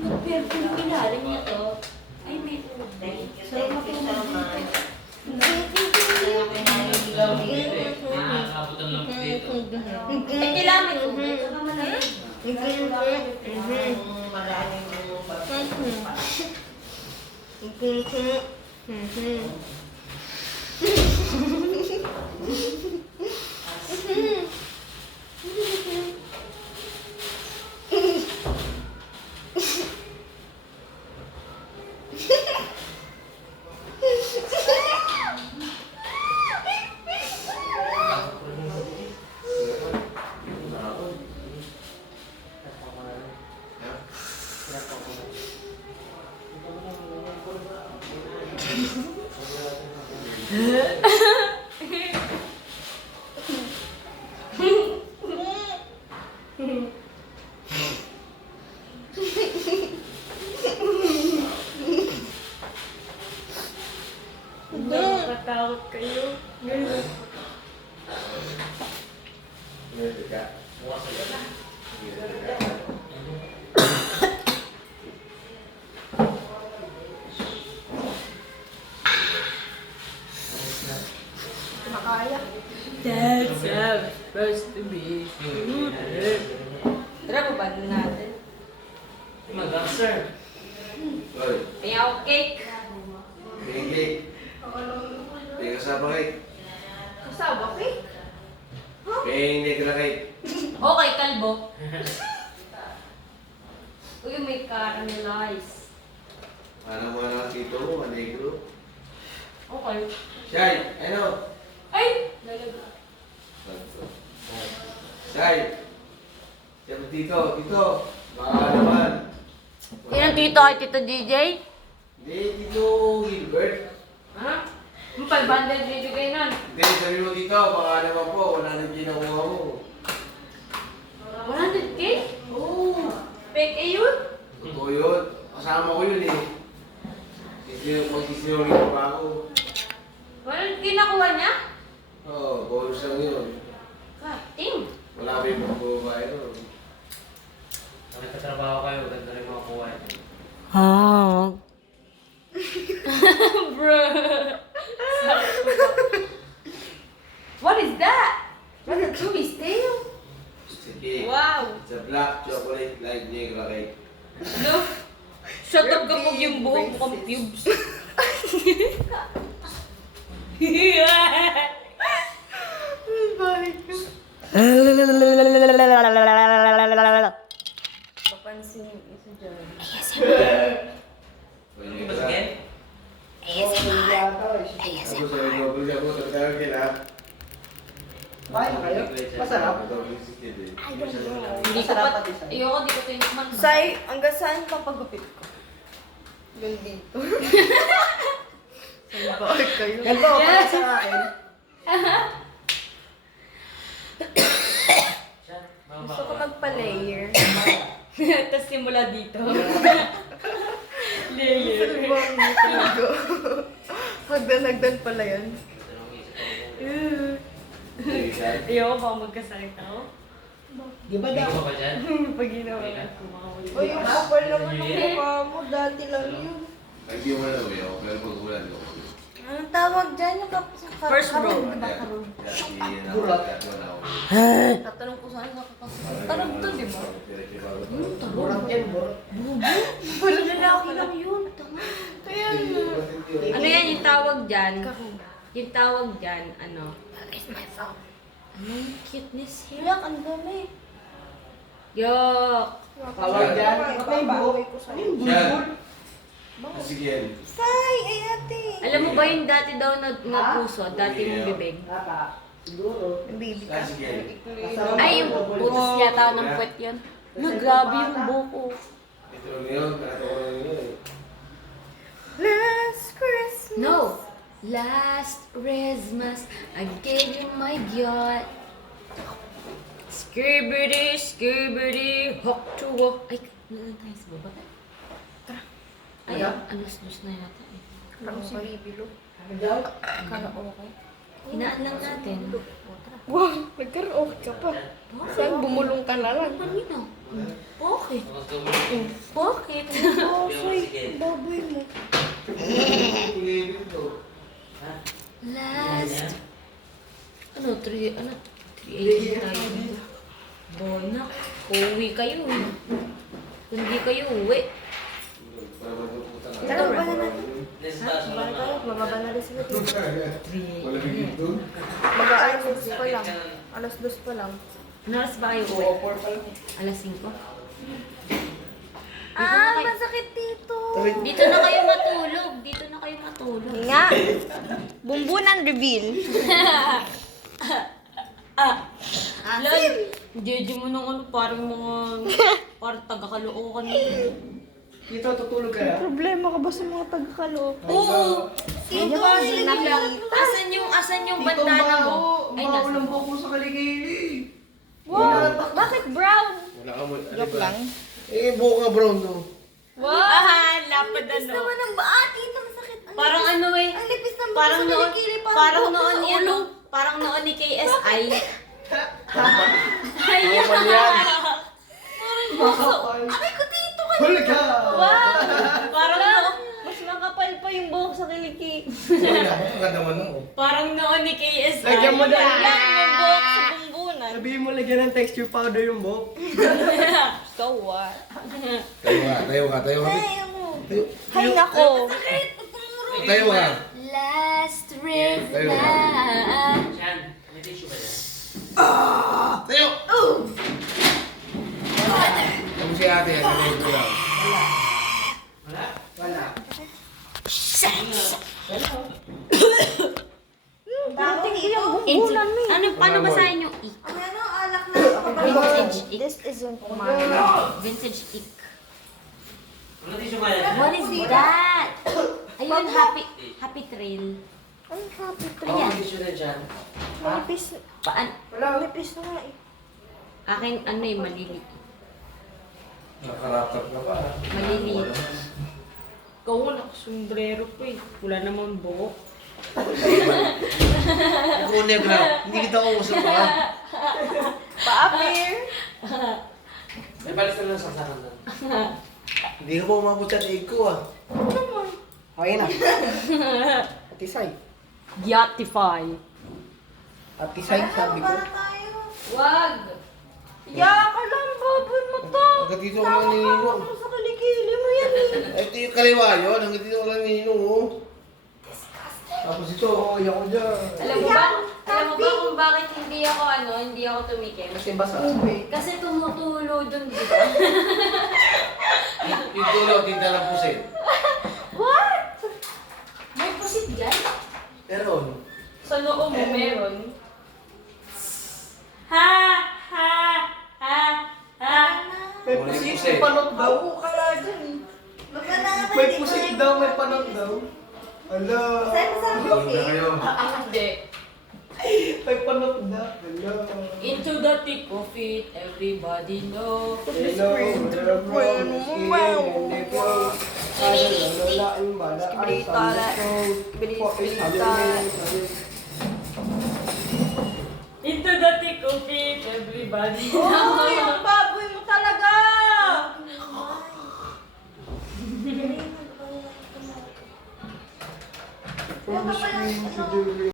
Pero kung ilalim niya to, ay may Thank you so so much. Nakakabutan lang po dito. Ay, kailangan may tubig. Saka malamig. Maraming Nakatakot kayo. Ganun. makaya. That's how it's supposed to be. Tara, babalo natin. Mag-answer. Hoy, May ako cake. Bigay. Hindi kasama cake. Kasama, okay? Hindi ka na cake. Okay, kalbo. Uy, may caramelize. Ano mo na dito mo, manegro. Okay. Shay, ano? Ay! Lalaga. Shay. Siya mo dito, dito. Baka naman. Yan ang tito kay Tito DJ? Hindi, dito, Gilbert. Ha? Yung 500 bibigay nun. Hindi, sabi mo dito, baka naman po, wala nang ginawa mo. 100k? Oo. Fake eh yun? Totoo yun. Kasama ko yun eh. Magsisinungaling pa ako. 100k nakuha niya? Oo, bonus lang yun. Kating. Wala pa yung magbabae nun. Kung nagtatrabaho kayo, ganda rin mga kuha. Bro. What is that? Ratatouille's tail? Sige. Wow. It's a black chocolate like negra cake. No. Shut up kapag yung buhok mo kang pubes. Papansin yung isa dyan. Hindi ba sakit? Ako sa double ako sa tawag kila. Kain kayo? Masarap? Hindi ko pa, ayoko, di ko tinikman. Say, hanggang saan papagupit ko? Hanggang dito. Say, bakit kayo? Ganito, para sa akin. Gusto ko magpa-layer. Tapos simula dito. Hagdan-hagdan pala yan. Ayoko baka magkasakit ako. Di ba May daw? kuha ba dyan? Pag ginawa Okay na. ko, O yung kapal naman ng mukha mo, dati lang yun. Hindi mo na umiyak, pero pag ulan ko. Anong tawag dyan? Yung First row. Diba karong? Tatanong ko sana sa kapasok. Tarog to, di ba? Burak yan, burak. Parang lalaki lang yun. Tama. Kaya nga. Ano yan yung tawag dyan? Yung tawag dyan, ano? It's my phone. Ano yung cuteness here? Yak, ang dami. Yok! Tawag dyan. Ano yung buhok? Ano yung bulbul? Sige yan. Say, ay ate. Alam mo ba yung dati daw na puso, dati mong bibig? Naka. Siguro. Ang baby ka. Sige yan. Masarap. Ay, yung butas yata ng puwet yun. No, grabe yung buko. Ito lang yun, kato ko lang yun. Last Christmas. No! Last Christmas, I gave you my yacht. Skibbity, skibbity, hawk to walk. Ay, nalang tayo sa baba. Tara. Ay, alas-dos na yata eh. Parang si Bibi Lu. Ano daw? Akala okay. Hinaan lang natin. O, tara. Wow, nagkaraoke ka pa. Saan bumulong ka na lang? Kanina. Bakit? Tapos tumulong. Bakit? Okay, baboy mo. Ha? Last. Ano, 380 tayo dito. Bonak, uuwi kayo eh. Hindi kayo uwi. Tara, baba na natin. Nestas, wala Baba na. tayo, bababa na rin sila dito. Malamig dito. Mag-aalas 2 pa lang. Alas 2 pa lang. Ano oras ba kayo uwi? Alas 5. Masakit dito. Dito na kayo matulog. Dito na kayo matulog. Nga. Bumbunan reveal. Lol, jeje mo nung ano, parang parang taga-kalookan. Dito, tutulog ka na? Problema ka ba sa mga taga-kaloob? Oo! Sino ba Ayun, sila? nakita. Asan yung bandana mo? Ay, Bawo nasa ng buhok mo sa kaligili. Wow, bakit brown? Wala ka mo. Joke lang. Eh, buhok nga brown no. Ah, lapad Lipis ano. naman ang baa. Tita, masakit. Parang ano eh. Ang lipis ng Parang sa noon, kilikili, parang buhok noon sa yan. ulo. Parang noon ni KSI. Kapal yan. Aray ko dito ka. Huli ka! Wow! Parang noon, Mas makapal pa yung buhok sa kiliki. Wala, ang ganda man no. parang noon ni KSI. Lagyan mo na. Yan, yung buhok sa bumbunan. Sabihin mo lagyan ng texture powder yung buhok. So what? Tayo ka. Ay, Tayo. Hay nako. Tayo ka. Last breath Tayo na. Chan, may tissue ba yan? Tayo. Kung si ate, ano ko lang. Wala? Wala. Dating yung bumbunan mo. Ano, paano basahin yung ik? Ano, alak na. Vintage ik. This isn't mine. Vintage ik. Ano tissue ba yan? What is that? Ayun, happy trail. Ang happy Oo, tree. may tissue din dyan. Malipis. Malipis na nga eh. Aking ano eh, maliliit. Nakaratap ka pa. Maliliit. Ikaw nga, nakasombrero pa eh. Wala naman buhok. Ikaw, Nebra. Hindi kita kausap ha. Pa-appear. May balis na lang sa saksakan doon. Hindi ka pa umabot sa leg ko ah. Okay na. Atisay. Yatify. Atisay, sabi ko. Wag! Yaka lang, baboy mo to. Hanggang dito ko lang ninino. Ako sa kilikili mo yan eh. Ay, ito yung kaliwa yun. Hanggang dito ko lang ninino oh. Tapos ito. Oo, yan ko dyan. Alam mo ba kung bakit hindi ako tumikim? Kasi basa. Ube. Kasi tumutulo dun, di ba? Yung tulo, tinta ng pusit. What? May pusit dyan? Meron. Sa noo mo meron? Ha! Ha! Ha! Ha! May Uli pusit, pusit. may panot daw. Kala dyan eh. May pusit daw, may panot daw. Ala. Saan Hindi na kayo. Hindi. May panot daw. Ala. Into the thick of it, everybody know. Hello, the brown skin and the flow. Alalain bala ang Skibidi-tala. Skibidi-tala. Into the thick of it, everybody Oh, know. yung baboy mo talaga! From the screen to the